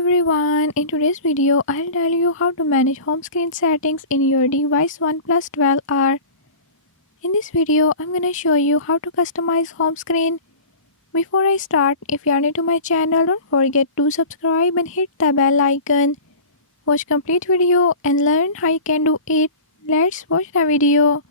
everyone, in today's video I'll tell you how to manage home screen settings in your device Oneplus 12R. In this video I'm gonna show you how to customize home screen. Before I start, if you are new to my channel, don't forget to subscribe and hit the bell icon. Watch complete video and learn how you can do it. Let's watch the video.